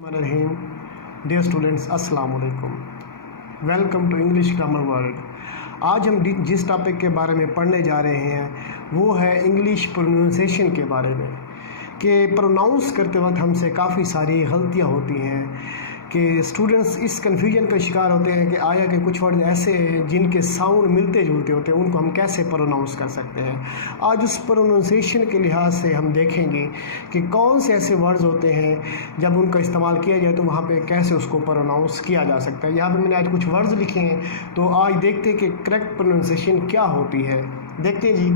Dear students, अस्सलाम वालेकुम। Welcome to English grammar world. आज हम जिस टॉपिक के बारे में पढ़ने जा रहे हैं वो है इंग्लिश प्रोनाउंसिएशन के बारे में। कि प्रोनाउंस करते वक्त हमसे काफ़ी सारी गलतियां होती हैं कि स्टूडेंट्स इस कन्फ्यूजन का शिकार होते हैं कि आया कि कुछ वर्ड ऐसे हैं जिनके साउंड मिलते जुलते होते हैं, उनको हम कैसे प्रोनाउंस कर सकते हैं। आज उस प्रोनाउंसिएशन के लिहाज से हम देखेंगे कि कौन से ऐसे वर्ड्स होते हैं जब उनका इस्तेमाल किया जाए तो वहाँ पे कैसे उसको प्रोनाउंस किया जा सकता है। यहाँ पे मैंने आज कुछ वर्ड्स लिखे हैं, तो आज देखते हैं कि करेक्ट प्रोनाउंसिएशन क्या होती है। देखते हैं जी।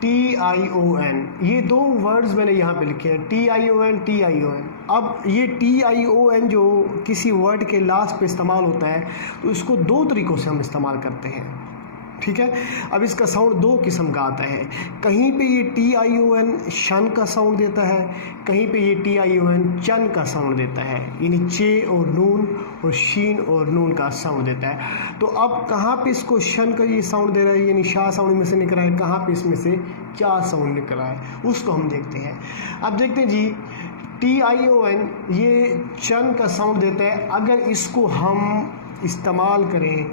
TION, ये दो वर्ड्स मैंने यहाँ पे लिखे हैं, TION। अब ये TION जो किसी वर्ड के लास्ट पे इस्तेमाल होता है तो इसको दो तरीक़ों से हम इस्तेमाल करते हैं, ठीक है। अब इसका साउंड दो किस्म का आता है। कहीं पे ये TION शन का साउंड देता है, कहीं पे ये TION चन का साउंड देता है, यानी चे और नून और शीन और नून का साउंड देता है। तो अब कहाँ पे इसको शन का ये साउंड दे रहा है, यानी शाह साउंड में से निकल रहा है, कहाँ पे इसमें से चा साउंड निकल रहा है, उसको हम देखते हैं। अब देखते हैं जी, TION ये चन का साउंड देता है। अगर इसको हम इस्तेमाल करें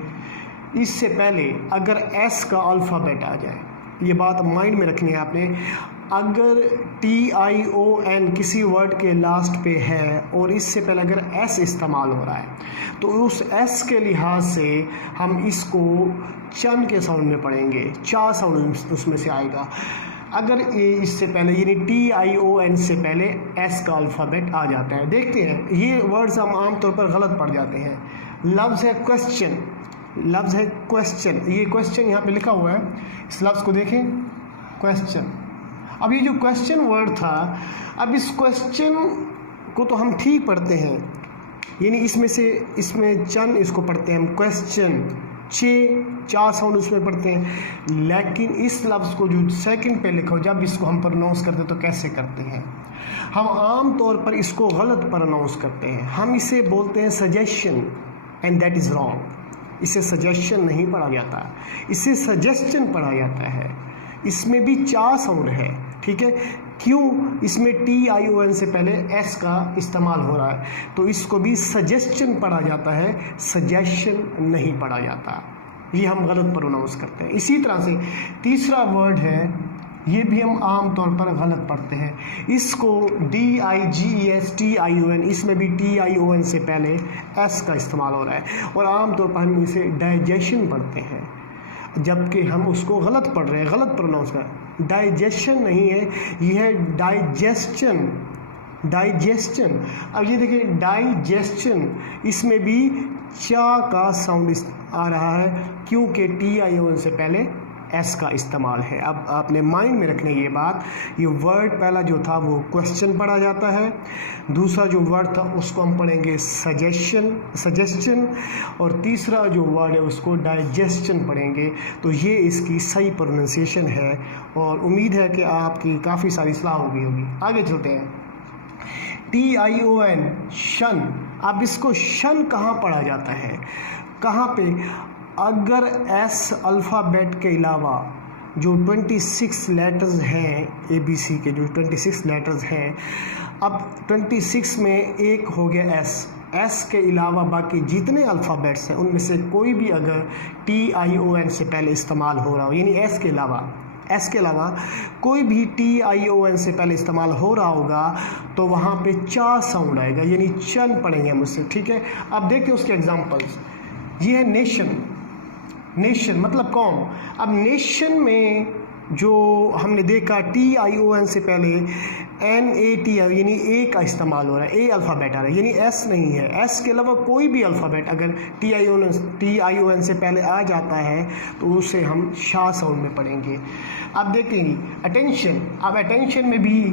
इससे पहले अगर एस का अल्फ़ाबेट आ जाए, ये बात माइंड में रखनी है आपने। अगर TION किसी वर्ड के लास्ट पे है और इससे पहले अगर एस इस्तेमाल हो रहा है तो उस एस के लिहाज से हम इसको चन के साउंड में पढ़ेंगे, चा साउंड उसमें से आएगा। अगर ये इससे पहले यानी TION से पहले एस का अल्फ़ाबेट आ जाता है। देखते हैं, ये वर्ड्स हम आमतौर पर गलत पढ़ जाते हैं। लफ्ज़ है क्वेश्चन, लफ्ज़ है क्वेश्चन, ये क्वेश्चन यहाँ पे लिखा हुआ है, इस लफ्ज़ को देखें, क्वेश्चन। अब ये जो क्वेश्चन वर्ड था, अब इस क्वेश्चन को तो हम ठीक पढ़ते हैं, यानी इसमें चन इसको पढ़ते हैं हम क्वेश्चन, चे चार साउंड उसमें पढ़ते हैं। लेकिन इस लफ्ज़ को जो सेकंड पे लिखा हो, जब इसको हम प्रोनाउंस करते हैं तो कैसे करते हैं, हम आम तौर पर इसको गलत प्रोनाउंस करते हैं। हम इसे बोलते हैं suggestion, and that is wrong. इसे सजेशन नहीं पढ़ा जाता, इसे सजेस्टन पढ़ा जाता है। इसमें भी चा साउंड है, ठीक है। क्यों? इसमें TION से पहले एस का इस्तेमाल हो रहा है, तो इसको भी सजेस्टन पढ़ा जाता है, सजेशन नहीं पढ़ा जाता। ये हम गलत प्रोनाउंस करते हैं। इसी तरह से तीसरा वर्ड है, ये भी हम आम तौर पर गलत पढ़ते हैं। इसको DIGESTION, इसमें भी TION से पहले एस का इस्तेमाल हो रहा है और आम तौर पर हम इसे डाइजेशन पढ़ते हैं, जबकि हम उसको गलत पढ़ रहे हैं, गलत प्रोनाउंस कर। डाइजेशन नहीं है, यह है डाइजेस्टन, डाइजेस्टन। अब ये देखिए डाइजेस्टन, इसमें भी चा का साउंड आ रहा है क्योंकि TION से पहले एस का इस्तेमाल है। अब आपने माइंड में रखने ये बात, ये वर्ड पहला जो था वो क्वेश्चन पढ़ा जाता है, दूसरा जो वर्ड था उसको हम पढ़ेंगे सजेस्टन, और तीसरा जो वर्ड है उसको डाइजेस्टन पढ़ेंगे। तो ये इसकी सही प्रोनाउंसिएशन है और उम्मीद है कि आपकी काफ़ी सारी सलाह होगी। आगे चलते हैं। TION शन, अब इसको शन कहाँ पढ़ा जाता है, कहाँ पे? अगर एस अल्फ़ाबेट के अलावा जो 26 लेटर्स हैं, ABC के जो 26 लेटर्स हैं, अब 26 में एक हो गया एस के अलावा बाकी जितने अल्फ़ाबेट्स हैं उनमें से कोई भी अगर TION से पहले इस्तेमाल हो रहा हो, यानी एस के अलावा कोई भी TION से पहले इस्तेमाल हो रहा होगा तो वहाँ पे चा साउंड आएगा, यानी चन पढ़ेंगे हम उससे, ठीक है। अब देखते हैं उसके एग्जांपल्स। ये है नेशन मतलब कौम। अब नेशन में जो हमने देखा TION से पहले NAT यानी ए का इस्तेमाल हो रहा है, ए अल्फ़ाबेट आ रहा है, यानी एस नहीं है। एस के अलावा कोई भी अल्फ़ाबेट अगर TION से पहले आ जाता है तो उसे हम शाह साउंड में पढ़ेंगे। अब देखेंगे अटेंशन। अब अटेंशन में भी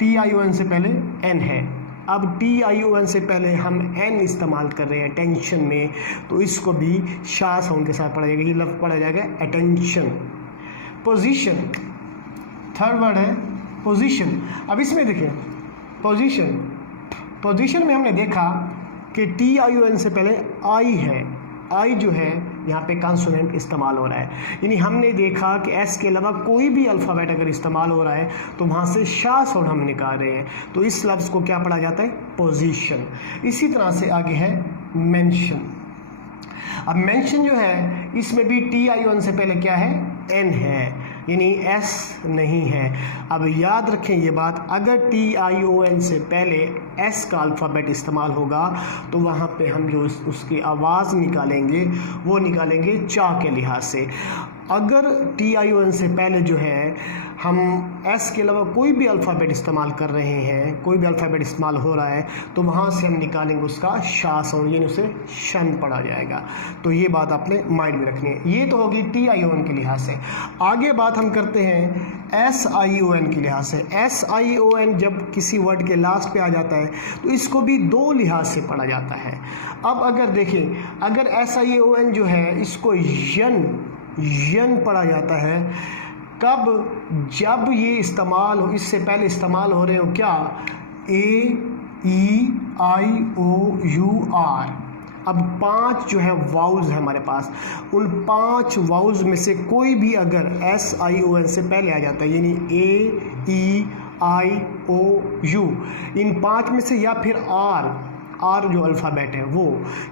TION से पहले एन है, अब TION से पहले हम एन इस्तेमाल कर रहे हैं अटेंशन में, तो इसको भी शाह साउंड के साथ पढ़ा जाएगा, ये लफ्ज़ पढ़ा जाएगा अटेंशन। पोजीशन, थर्ड वर्ड है पोजीशन। अब इसमें देखिए पोजीशन में हमने देखा कि TION से पहले आई है, आई जो है यहाँ पे कॉन्सोनेंट इस्तेमाल हो रहा है। यानी हमने देखा कि एस के अलावा कोई भी अल्फ़ाबेट अगर इस्तेमाल हो रहा है तो वहाँ से शा साउंड हम निकाल रहे हैं, तो इस लफ्ज़ को क्या पढ़ा जाता है? पोजीशन। इसी तरह से आगे है मेंशन। अब मेंशन जो है इसमें भी TION से पहले क्या है? N है, यानी S नहीं है। अब याद रखें ये बात, अगर TION से पहले S का अल्फ़ाबेट इस्तेमाल होगा तो वहाँ पे हम जो उसकी आवाज़ निकालेंगे वो निकालेंगे चा के लिहाज से। अगर TION से पहले जो है हम S के अलावा कोई भी अल्फ़ाबेट इस्तेमाल कर रहे हैं, कोई भी अल्फ़ाबेट इस्तेमाल हो रहा है, तो वहाँ से हम निकालेंगे उसका शा साउंड, यानी उसे शन पढ़ा जाएगा। तो ये बात आपने माइंड में रखनी है। ये तो होगी TION के लिहाज से। आगे बात हम करते हैं SION के लिहाज से। SION जब किसी वर्ड के लास्ट पे आ जाता है तो इसको भी दो लिहाज से पढ़ा जाता है। अब अगर देखें, अगर SION जो है इसको यन पढ़ा जाता है, कब? जब ये इस्तेमाल हो, इससे पहले इस्तेमाल हो रहे हो क्या? AEIOUR। अब 5 जो है वाउल्स है हमारे पास, उन 5 वाउल्स में से कोई भी अगर SION से पहले आ जाता है, यानी AEIOU, इन 5 में से, या फिर आर जो अल्फ़ाबेट है वो,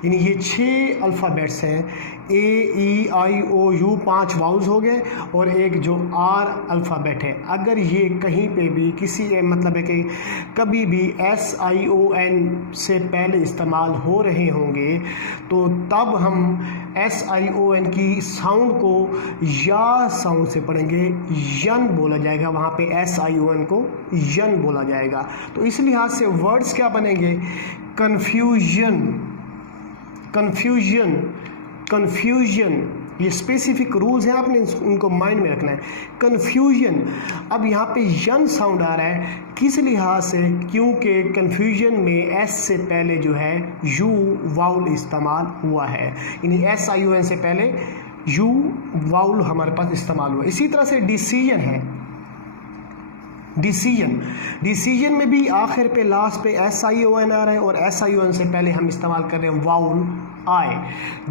यानी ये 6 अल्फ़ाबेट्स हैं, AEIOU 5 वाउल्स हो गए और एक जो आर अल्फ़ाबेट है, अगर ये कहीं पे भी किसी मतलब है कि कभी भी SION से पहले इस्तेमाल हो रहे होंगे तो तब हम SION की साउंड को या साउंड से पढ़ेंगे, यन बोला जाएगा, वहाँ पे SION को यन बोला जाएगा। तो इस लिहाज से वर्ड्स क्या बनेंगे? कन्फ्यूजन, ये स्पेसिफिक रूल्स हैं, आपने उनको माइंड में रखना है। कन्फ्यूजन, अब यहाँ पे यन साउंड आ रहा है, किस लिहाज से? क्योंकि कन्फ्यूजन में S से पहले जो है U वाउल इस्तेमाल हुआ है, यानी SION से पहले U वाउल हमारे पास इस्तेमाल हुआ। इसी तरह से डिसीजन है। डिसीजन में भी आखिर पे लास्ट पे SION आ रहा है और SION से पहले हम इस्तेमाल कर रहे हैं वाउल आई।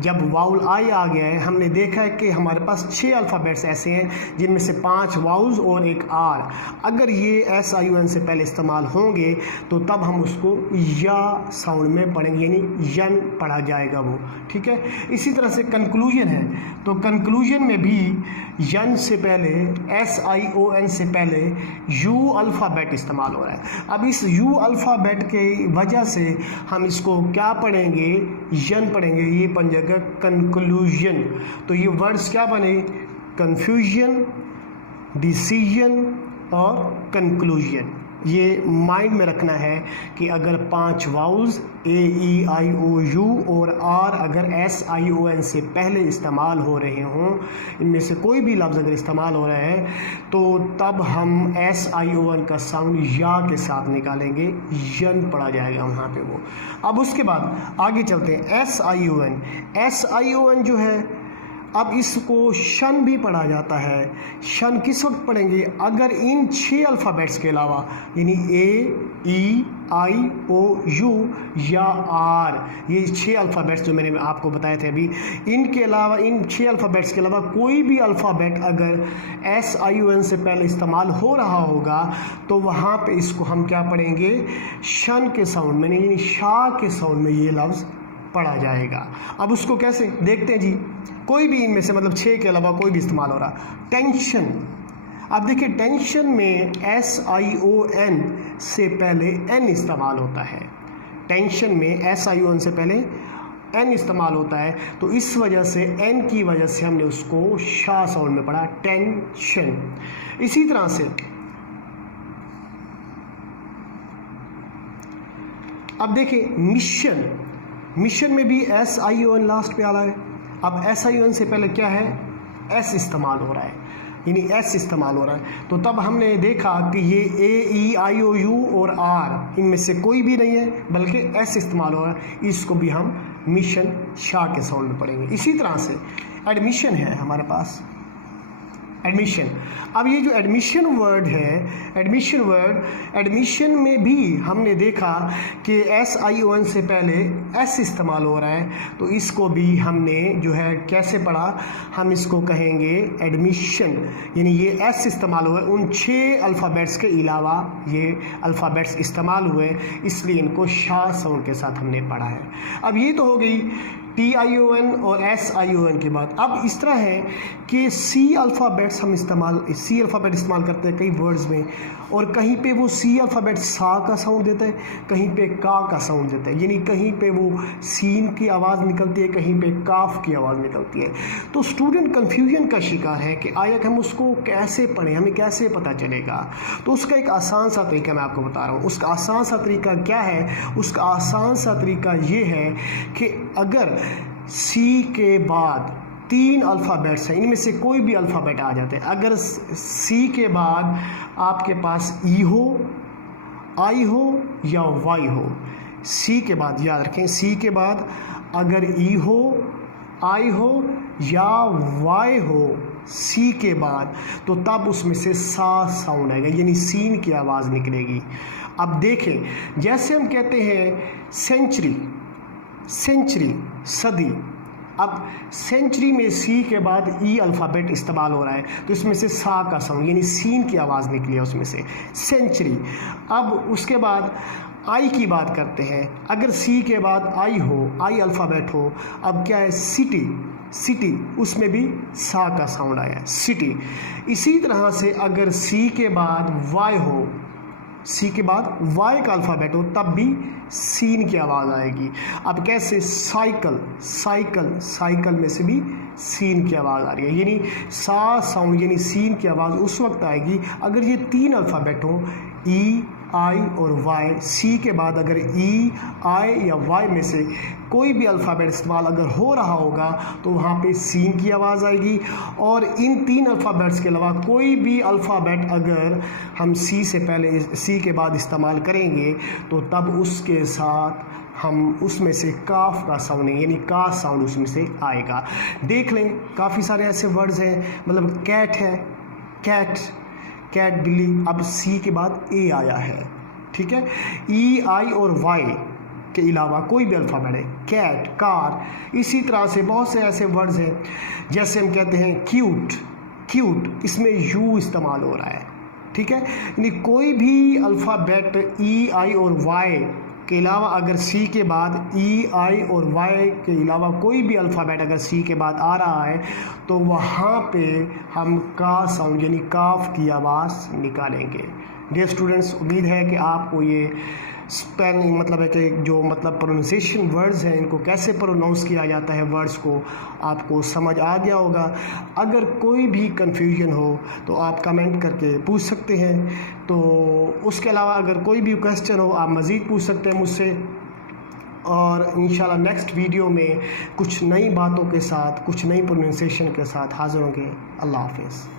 जब वाउल आई आ गया है, हमने देखा है कि हमारे पास 6 अल्फ़ाबेट्स ऐसे हैं जिनमें से 5 वाउल्स और एक आर। अगर ये SION से पहले इस्तेमाल होंगे तो तब हम उसको या साउंड में पढ़ेंगे, यानी यन पढ़ा जाएगा वो, ठीक है। इसी तरह से कंक्लूजन है, तो कंक्लूजन में भी यन से पहले, SION से पहले यू अल्फ़ाबेट इस्तेमाल हो रहा है। अब इस यू अल्फ़ाबेट के वजह से हम इसको क्या पढ़ेंगे? यन पढ़ेंगे, ये बन जाएगा कंक्लूजन। तो ये वर्ड्स क्या बने? कन्फ्यूजन, डिसीजन और कंक्लूजन। ये माइंड में रखना है कि अगर 5 वाउल्स AEIOU और R अगर SION से पहले इस्तेमाल हो रहे हों, इनमें से कोई भी लफ्ज़ अगर इस्तेमाल हो रहा है तो तब हम SION का साउंड या के साथ निकालेंगे, यन पढ़ा जाएगा वहाँ पे वो। अब उसके बाद आगे चलते हैं SION जो है, अब इसको शन भी पढ़ा जाता है। शन किस वक्त पढ़ेंगे? अगर इन 6 अल्फ़ाबेट्स के अलावा, यानी AEIOU या R, ये 6 अल्फ़ाबेट्स जो मैंने आपको बताए थे अभी, इनके अलावा, इन 6 अल्फ़ाबेट्स के अलावा कोई भी अल्फ़ाबेट अगर SION से पहले इस्तेमाल हो रहा होगा तो वहाँ पे इसको हम क्या पढ़ेंगे? शन के साउंड में, यानी शाह के साउंड में ये लफ्ज़ पढ़ा जाएगा। अब उसको कैसे देखते हैं जी? कोई भी इनमें से, मतलब 6 के अलावा कोई भी इस्तेमाल हो रहा। टेंशन, अब देखिए टेंशन में SION से पहले N इस्तेमाल होता है। टेंशन में SION से पहले N इस्तेमाल होता है, तो इस वजह से N की वजह से हमने उसको शाह साउंड में पढ़ा, टेंशन। इसी तरह से अब देखिए मिशन में भी SION लास्ट पे आ रहा है। अब SION से पहले क्या है? S इस्तेमाल हो रहा है, यानी S इस्तेमाल हो रहा है। तो तब हमने देखा कि ये AEIOU और R इनमें से कोई भी नहीं है, बल्कि S इस्तेमाल हो रहा है। इसको भी हम मिशन शाह के साउंड में पढ़ेंगे। इसी तरह से एडमिशन है हमारे पास। एडमिशन। अब ये जो एडमिशन वर्ड है, एडमिशन में भी हमने देखा कि SION से पहले S इस्तेमाल हो रहा है, तो इसको भी हमने जो है कैसे पढ़ा, हम इसको कहेंगे एडमिशन, यानी ये S इस्तेमाल हुआ, उन 6 अल्फ़ाबेट्स के अलावा ये अल्फ़ाबेट्स इस्तेमाल हुए, इसलिए इनको शा साउंड के साथ हमने पढ़ा है। अब ये तो हो गई TION और SION की बात। अब इस तरह है कि C अल्फ़ाबेट्स हम C अल्फ़ाबेट इस्तेमाल करते हैं कई वर्ड्स में, और कहीं पे वो C अल्फ़ाबेट सा का साउंड देता है, कहीं पे का साउंड देता है, यानी कहीं पे वो सीन की आवाज़ निकलती है, कहीं पे काफ की आवाज़ निकलती है। तो स्टूडेंट कन्फ्यूजन का शिकार है कि आया हम उसको कैसे पढ़ें, हमें कैसे पता चलेगा। तो उसका एक आसान सा तरीका मैं आपको बता रहा हूँ। उसका आसान सा तरीका क्या है? उसका आसान सा तरीका ये है कि अगर C के बाद 3 अल्फ़ाबेट्स हैं, इनमें से कोई भी अल्फ़ाबेट आ जाते हैं, अगर C के बाद आपके पास E हो, I हो या Y हो, C के बाद याद रखें, C के बाद अगर E हो, I हो या Y हो C के बाद, तो तब उसमें से सा साउंड आएगा, यानी सीन की आवाज़ निकलेगी। अब देखें, जैसे हम कहते हैं सेंचुरी, सदी, अब सेंचुरी में C के बाद E अल्फ़ाबेट इस्तेमाल हो रहा है, तो इसमें से सा का साउंड यानी सीन की आवाज़ निकली है उसमें से, सेंचुरी। अब उसके बाद I की बात करते हैं, अगर C के बाद I हो, I अल्फ़ाबेट हो, अब क्या है, सिटी, उसमें भी सा का साउंड आया है, सिटी। इसी तरह से अगर C के बाद Y हो, C के बाद Y का अल्फ़ाबेट हो, तब भी सीन की आवाज़ आएगी। अब कैसे, साइकिल में से भी सीन की आवाज़ आ रही है, यानी सा साउंड यानी सीन की आवाज़ उस वक्त आएगी अगर ये 3 अल्फ़ाबेट हो, E, I और Y। C के बाद अगर E, I या Y में से कोई भी अल्फ़ाबेट इस्तेमाल अगर हो रहा होगा तो वहाँ पे सीन की आवाज़ आएगी, और इन 3 अल्फ़ाबेट्स के अलावा कोई भी अल्फ़ाबेट अगर हम C के बाद इस्तेमाल करेंगे तो तब उसके साथ हम उसमें से काफ का साउंड यानी का साउंड उसमें से आएगा। देख लें, काफ़ी सारे ऐसे वर्ड्स हैं, मतलब कैट है, कैट बिल्ली, अब C के बाद A आया है, ठीक है। E, I और Y के अलावा कोई भी अल्फ़ाबेट है, कैट, कार। इसी तरह से बहुत से ऐसे वर्ड्स हैं, जैसे हम कहते हैं क्यूट, इसमें U इस्तेमाल हो रहा है, ठीक है। यानी कोई भी अल्फ़ाबेट E, I और Y के अलावा अगर C के बाद E, I और Y के अलावा कोई भी अल्फ़ाबेट अगर C के बाद आ रहा है तो वहाँ पे हम का साउंड यानी काफ की आवाज़ निकालेंगे। डियर स्टूडेंट्स, उम्मीद है कि आपको ये स्पेलिंग मतलब है कि जो मतलब प्रोनाउंसिएशन वर्ड्स हैं, इनको कैसे प्रोनाउंस किया जाता है वर्ड्स को, आपको समझ आ गया होगा। अगर कोई भी कन्फ्यूजन हो तो आप कमेंट करके पूछ सकते हैं। तो उसके अलावा अगर कोई भी क्वेश्चन हो आप मज़ीद पूछ सकते हैं मुझसे, और इंशाल्लाह नेक्स्ट वीडियो में कुछ नई बातों के साथ, कुछ नई प्रोनाउंसिएशन के साथ हाज़िर होंगे। अल्लाह हाफ़िज़।